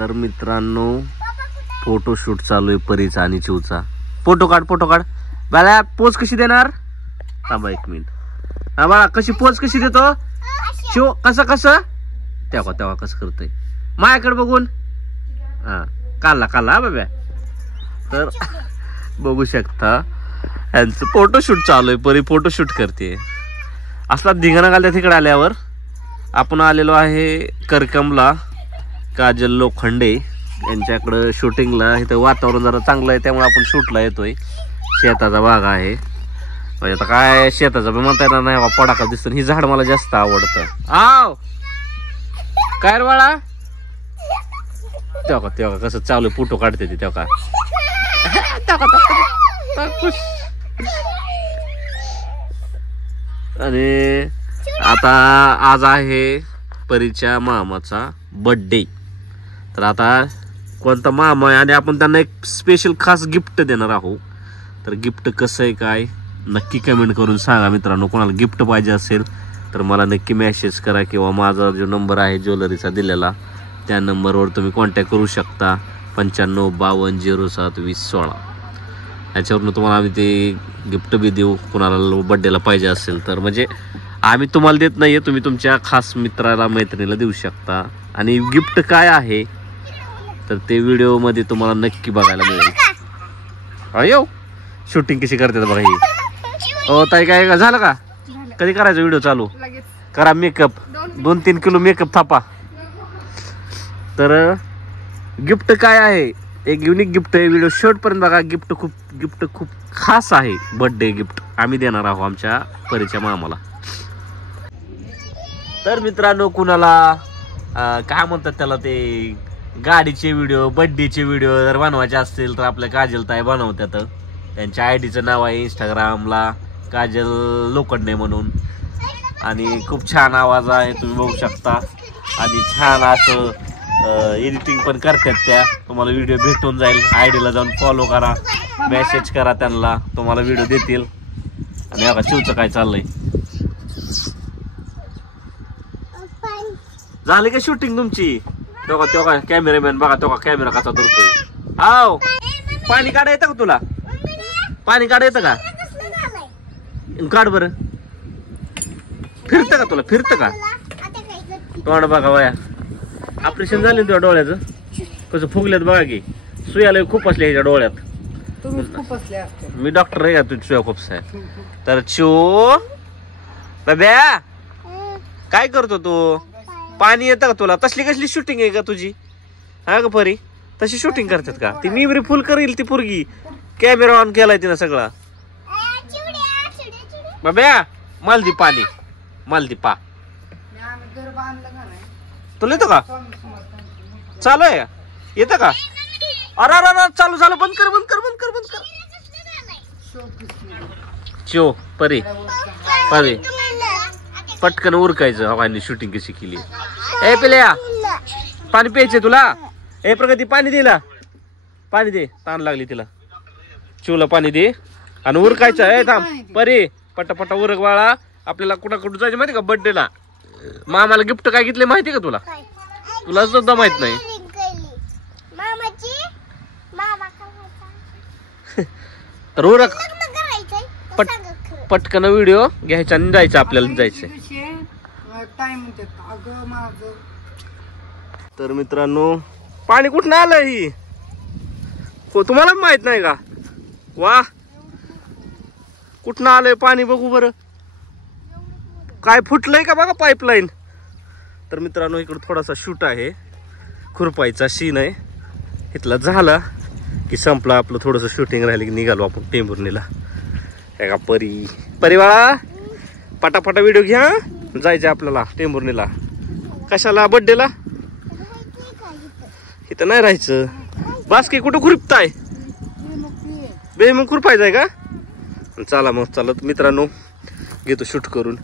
तर मित्रांनो फोटोशूट चालू आहे परीचा आणि चिवचा. फोटो काढ बाळा. पोज कशी देणार? थांबा 1 मिनिट. हा बाळा कशी पोज कशी देतो चिव? कसं तेव्हा कसं करतोय माझ्याकडे बघून. हा काढला बाबा. तर बघू शकता यांचं फोटोशूट चालू आहे. परी फोटोशूट करते. असला धिंगाणा घालत्या. तिकडे आल्यावर आपण आलेलो आहे करकमला. काजल लोखंडे यांच्याकडं शूटिंगला. इथं वातावरण जरा चांगलं आहे त्यामुळे आपण शूटला येतोय. शेताचा भाग आहे. म्हणजे आता काय शेताचा म्हणता येणार नाही. पडाका दिसतो. ही झाड मला जास्त आवडतं. आव काय रे बाळा? तेव्हा कसं चालू फोटो काढते ती तेव्हा. आणि आता आज आहे परीच्या मामाचा बर्थडे. तर आता कोणता मामा आहे आणि आपण त्यांना एक स्पेशल खास गिफ्ट देणार आहोत. तर गिफ्ट कसं आहे काय नक्की कमेंट करून सांगा मित्रांनो. कोणाला गिफ्ट पाहिजे असेल तर मला नक्की मेसेज करा किंवा माझा जो नंबर आहे ज्वेलरीचा दिलेला त्या नंबरवर तुम्ही कॉन्टॅक्ट करू शकता. 9552072016 याच्यावरून तुम्हाला आम्ही ते गिफ्ट बी देऊ. कोणाला बड्डेला पाहिजे असेल तर. म्हणजे आम्ही तुम्हाला देत नाहीये, तुम्ही तुमच्या खास मित्राला मैत्रिणीला देऊ शकता. आणि गिफ्ट काय आहे तर ते व्हिडिओमध्ये तुम्हाला नक्की बघायला मिळेल. अयो शूटिंग कशी करते बघा ही. हो ताई काय झालं का? कधी करायचं व्हिडिओ चालू? करा मेकअप. 2-3 किलो मेकअप थापा. तर गिफ्ट काय आहे एक युनिक गिफ्ट आहे. व्हिडिओ शेवटपर्यंत बघा. गिफ्ट खूप खास आहे. बर्थडे गिफ्ट आम्ही देणार आहोत आमच्या परीच्या मामाला. तर मित्रांनो कुणाला काय म्हणतात त्याला ते गाडीचे व्हिडिओ बर्थडेचे व्हिडिओ जर बनवायचे असतील तर आपल्या काजल ताई बनवतात. त्यांच्या आयडीचं नाव आहे इंस्टाग्रामला काजल लोखंडे म्हणून. आणि खूप छान आवाज आहे तुम्ही बघू शकता. आणि छान असं एडिटिंग पण करतात त्या. तुम्हाला व्हिडिओ भेटून जाईल. आयडीला जाऊन फॉलो करा, मेसेज करा त्यांना, तुम्हाला व्हिडिओ देतील. आणि बघा चिवचं काय चाललंय. झाली का शूटिंग तुमची? तेव्हा कॅमेरामॅन बघा तेव्हा कॅमेरा कसा धरतोय. हाव पाणी काढा येतं का तुला? पाणी काढा येतं का? काढ बरं. फिरतं का तुला? फिरतं का? तोंड बघा वया. ऑपरेशन झाले तुझ्या डोळ्याचं. कसं फुगल्यात बघा की. सुयाला खूप असले ह्याच्या डोळ्यात. मी डॉक्टर आहे का तुझी सुया खूप आहे. तर चो बाब्या काय करतो तू? पाणी येतं का तुला? तसली कसली शूटिंग आहे का तुझी? हा का परी तशी शूटिंग करतात का? ती मी फुल करेल ती पोरगी. कॅमेरा ऑन केलाय तिनं सगळा. बाब्या मालदी पाणी मालदी पा. तुला येतं का? चालू आहे येतं का? अरे चालू झालं. बंद कर. चो परी पटकन उरकायचं. हवानी शूटिंग कशी केली. ए पिल्या पाणी प्यायचे तुला? ए प्रगती पाणी दिला. पाणी दे. ताण लागली तिला. चिवला पाणी दे आणि उरकायचं. ए थांब परी पटापटा उरक बाळा. आपल्याला कुठं जायचं माहिती का बर्थडेला? मामाला गिफ्ट काय घेतले माहिती का तुला? तुला सुद्धा माहित नाही. तर उरक पटकन व्हिडिओ घ्यायचा आणि जायचं. आपल्याला जायचंय. तर मित्रांनो पाणी कुठं आलं ही तुम्हाला माहित नाही का? वा कुठं आलंय पाणी बघू बरं. काय फुटलंय का बघा पाईपलाईन. तर मित्रांनो इकडं थोडासा शूट आहे. खुरपायचा सीन आहे. इथला झाला की संपला आपलं. थोडंसं शूटिंग राहिलं की निघालो आपण टेंभुर्णीला. का परी बाळा पटापटा व्हिडिओ घ्या. जायचं आपल्याला टेंभुर्णीला. कशाला? बर्थडेला. इथं नाही राहायचं. बास्की कुठं खुरपताय? बेमग खुरपायचंय का? चला मग चालत मित्रांनो घेतो शूट करून.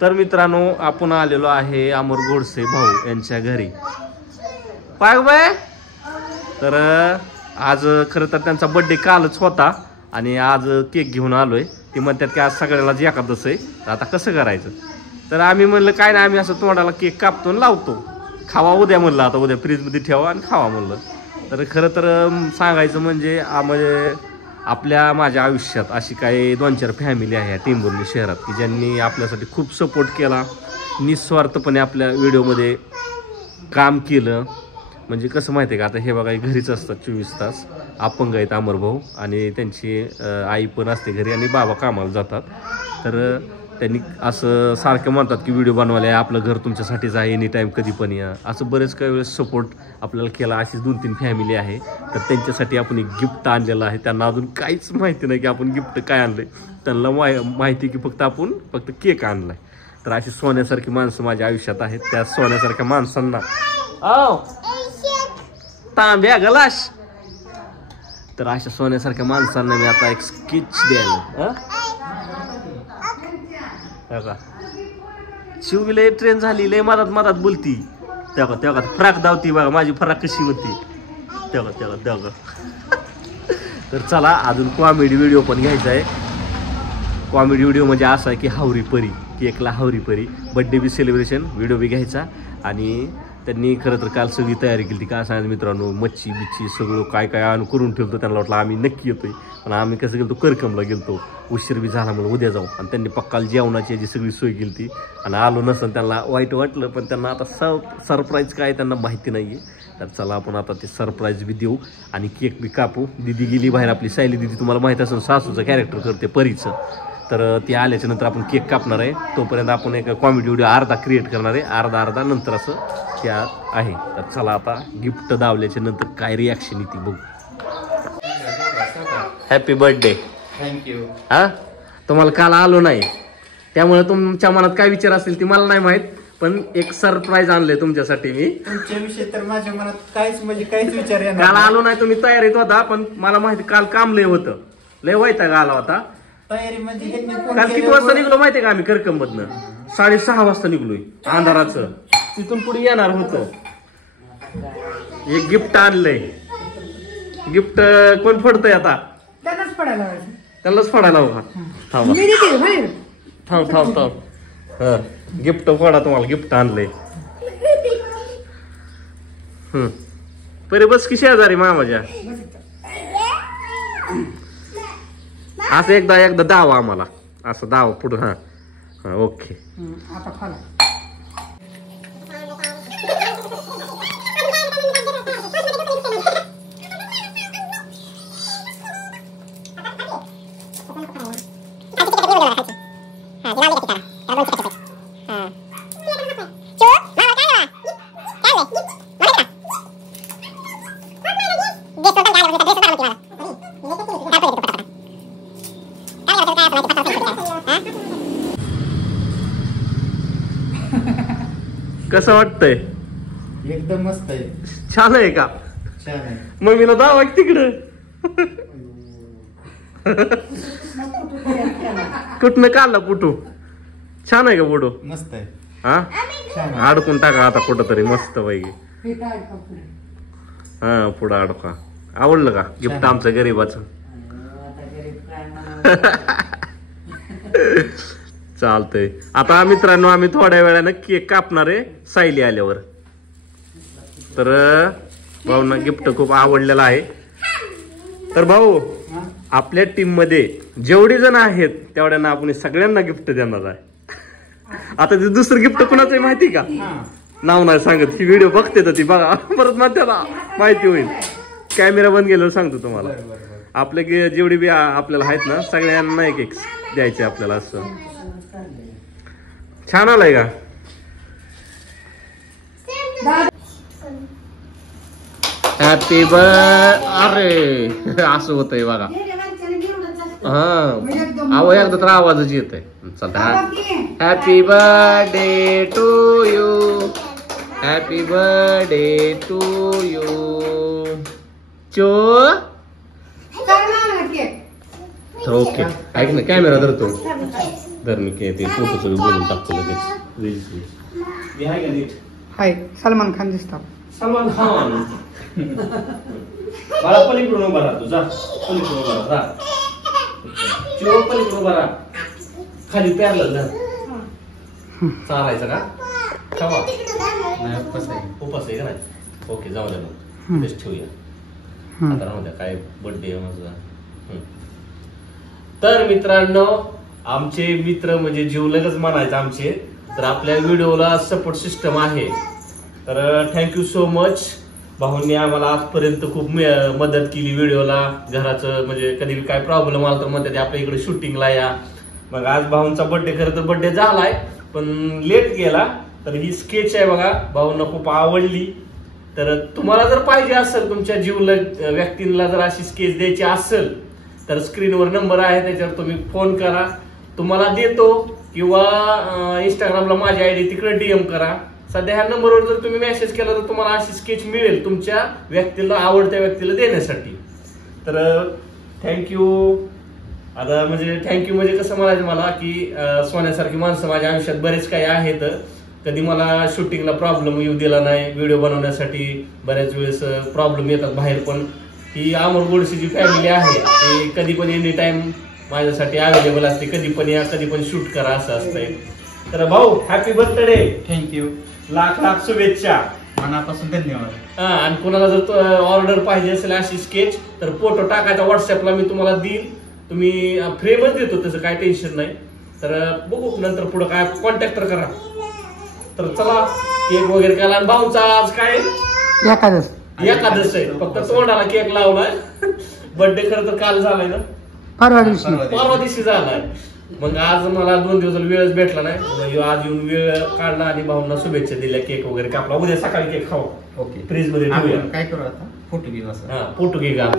तर मित्रांनो आपण आलेलो आहे अमर गोडसे भाऊ यांच्या घरी. Pi by. तर आज खरं तर त्यांचा बर्थडे कालच होता आणि आज केक घेऊन आलोय. ते म्हणतात की आज सगळ्यालाच एकादश आहे. आता कसं करायचं? तर आम्ही म्हणलं काय नाही आम्ही असं तोंडाला केक कापतो आणि लावतो. खावा उद्या म्हणलं, आता उद्या फ्रीजमध्ये ठेवा आणि खावा म्हणलं. तर खरं तर सांगायचं म्हणजे म्हणजे माझ्या आयुष्यात अशी काही 2-4 फॅमिली आहे या टेंभुर्णी शहरात की ज्यांनी आपल्यासाठी खूप सपोर्ट केला, निस्वार्थपणे आपल्या व्हिडिओमध्ये काम केलं. म्हणजे कसं माहिती आहे का, आता हे बघा घरीच असतात 24 तास, अपंग आहेत अमरभाऊ, आणि त्यांची आई पण असते घरी आणि बाबा कामाला जातात. तर त्यांनी असं सारखं म्हणतात की व्हिडिओ बनवायला आहे, आपलं घर तुमच्यासाठीच आहे, एनी टाईम कधी पण या, असं बरेच काही वेळेस सपोर्ट आपल्याला केला. अशीच 2-3 फॅमिली आहे. तर त्यांच्यासाठी आपण एक गिफ्ट आणलेलं आहे. त्यांना अजून काहीच माहिती नाही की आपण गिफ्ट काय आणलं आहे. त्यांना माहिती की आपण फक्त केक आणला आहे. तर अशी सोन्यासारखी माणसं माझ्या आयुष्यात आहेत. त्या सोन्यासारख्या माणसांना तांब्या गलाश, तर अशा सोन्यासारख्या माणसांना मी आता एक स्केच द्यायला. शिवगी लय ट्रेन झाली, लय मधात बोलती. तेव्हा फ्राक धावती बघा, माझी फ्राक कशी होती तेव्हा. तर चला अजून कॉमेडी व्हिडिओ पण घ्यायचा आहे. कॉमेडी व्हिडिओ म्हणजे असा आहे की हावरी परी, केकला हावरी परी, बड्डे बी सेलिब्रेशन व्हिडिओ बी घ्यायचा. आणि त्यांनी खरं तर काल सगळी तयारी केली. काय सांगायचं मित्रांनो, मच्छी बिच्छी सगळं काय करून ठेवतो. त्यांना वाटलं आम्ही नक्की येतोय, पण आम्ही कसं गेलो करकमला गेलतो, उशीर बी झाला म्हणून उद्या जाऊ. आणि त्यांनी पक्काल जेवणाची याची सगळी सोय केली ती, आणि आलो नसतं त्यांना वाईट वाटलं. पण त्यांना आता सरप्राईज काय त्यांना माहिती नाही आहे. तर चला आपण आता ते सरप्राईज बी देऊ आणि केक बी कापू. दिदी गेली बाहेर, आपली सायली दिदी तुम्हाला माहीत असेल सासूचं कॅरेक्टर करते परीचं. तर ती आल्याच्या नंतर आपण केक कापणार आहे. तोपर्यंत आपण एक कॉमेडी व्हिडिओ अर्धा क्रिएट करणार आहे, अर्धा नंतर असं त्या आहे. तर चला आता गिफ्ट दावल्याच्या नंतर काय रिॲक्शन येते बघू. Happy birthday. थँक्यू. हा, तुम्हाला काल आलो नाही त्यामुळे तुमच्या मनात काय विचार असतील ती मला नाही माहित, पण एक सरप्राईज आणले तुमच्यासाठी मी. तुमच्याविषयी तर माझ्या मनात काहीच विचार येणार. काल आलो नाही, तुम्ही तयारीत होता, पण मला माहिती काल काम लय होतं, लय वैताग आला होता. तयारी म्हणजे काल किती वाजता निघलो माहितीये का आम्ही करकम मधनं? 6:30 वाजता निघलोय अंधाराचं. तिथून पुढे येणार होतो. एक गिफ्ट आणलंय. गिफ्ट कोण फोडतंय आता? त्यांनाच पडायला त्यालाच फोडायला हवा. थांब. गिफ्ट फोडा, तुम्हाला गिफ्ट आणलंय. परे बस की शेजारी मामाच्या. असं एकदा दावा आम्हाला, असं दावा पुढं. हा ओके. आता खाला. कसं वाटतंय? एकदम मस्त आहे. छान आहे का? छान आहे. मम्मीला दावा तिकडं. कुठनं काढला फोटो? छान आहे का फोटो? मस्त आहे. हा, अडकून टाका आता कुठं तरी मस्त पैकी. हा, पुढं अडका. आवडलं का गिफ्ट आमचं गरीबाचं? चालतंय. आता मित्रांनो आम्ही थोड्या वेळानं केक कापणार आहे सायली आल्यावर. तर भाऊना गिफ्ट खूप आवडलेलं आहे. तर भाऊ, आपल्या टीम मध्ये जेवढे जण आहेत तेवढ्यांना आपण सगळ्यांना गिफ्ट देणार आहे. आता ते दुसरं गिफ्ट कुणाचं आहे माहिती का? नाव नाही सांगत, ही व्हिडिओ बघते तर ती बघा परत त्याला माहिती होईल. कॅमेरा बंद केल्यावर सांगतो तुम्हाला. आपले जेवढे बी आपल्याला आहेत ना सगळ्यांना एक एक द्यायचे आपल्याला. असं छान आलाय का? हॅपी अरे असं होतंय बघा. हा, एकदा तर आवाजच येत आहे. चलता. Happy birthday to you, happy birthday to you. Okay, ऐक ना, कॅमेरा धरतो. धर मी ते फोटोचं बोलून टाकतो लगेच. हाय, सलमान खान दिसतात. सलमान खान. मला पलीकडून उभा राहा, तुझा पलीकडून उभा राहा. पलीकडून उभा राहा. खाली प्यारला चालायचं का? नाही उपवास आहे. उपास आहे का नाही? ओके, जाऊ द्या मग, हम्म. तेच ठेवूया. हम्म. आता राहू द्या, काय बर्थडे माझा. तर मित्रांनो, आमचे मित्र म्हणजे जीवलगच म्हणायचं आमचे, तर आपल्या व्हिडिओला सपोर्ट सिस्टम आहे. तर थँक्यू सो मच. भाऊंनी आम्हाला आजपर्यंत खूप मदत केली व्हिडिओला. घराचं म्हणजे कधी काय प्रॉब्लेम आला तर म्हणतात आपल्या इकडे शूटिंगला या. मग आज भाऊंचा बर्थडे, खरं तर बर्थडे झालाय पण लेट गेला. तर ही स्केच आहे बघा, भाऊंना खूप आवडली. तर तुम्हाला जर पाहिजे असेल, तुमच्या जीवलग व्यक्तींना जर अशी स्केच द्यायची असेल तर स्क्रीनवर नंबर आहे, त्याच्यावर तुम्ही फोन करा, तुम्हाला देतो. किंवा इंस्टाग्रामला माझी आयडी, तिकडे DM करा. सध्या ह्या नंबरवर जर तुम्ही मेसेज केला तर तुम्हाला अशी स्केच मिळेल तुमच्या व्यक्तीला, आवडत्या व्यक्तीला देण्यासाठी. तर थँक्यू. आता म्हणजे थँक्यू म्हणजे कसं म्हणायचं मला की सोन्यासारखी माणसं माझ्या आयुष्यात बरेच काही आहेत. कधी मला शूटिंगला प्रॉब्लेम येऊ दिला नाही. व्हिडिओ बनवण्यासाठी बऱ्याच वेळेस प्रॉब्लेम येतात बाहेर, पण ही अमर गोडसे जी फॅमिली आहे ती कधी पण एनी टाइम माझ्यासाठी अवेलेबल असते. कधी पण या, कधी पण शूट करा, असं असतंय. तर भाऊ, happy birthday. Thank you. Lakh lakh शुभेच्छा. मनापासून धन्यवाद. आणि कोणाला जर ऑर्डर पाहिजे असेल अशी स्केच तर फोटो टाकायचा व्हॉट्सअपला, मी तुम्हाला देईल. तुम्ही फ्रेमच देतो, त्याचं काय टेन्शन नाही. तर बघू नंतर पुढे काय कॉन्टॅक्ट करा. तर चला, केक वगैरे केला. आणि भाऊचा आज काय एखादच एकादश आहे, फक्त तोंडाला केक लावलाय. बर्थडे खरं तर काल झालाय ना, परवा दिवशी. परवा दिवशी झालाय. मग आज मला 2 दिवसाला वेळच भेटला नाही. आज येऊन वेळ काढला आणि भाऊंना शुभेच्छा दिल्या. केक वगैरे कापला. उद्या सकाळी केक खाऊ, ओके. फ्रीज मध्ये ठेवूया. आपण काय करू आता, फोटो घेऊ असं. फोटो घे का.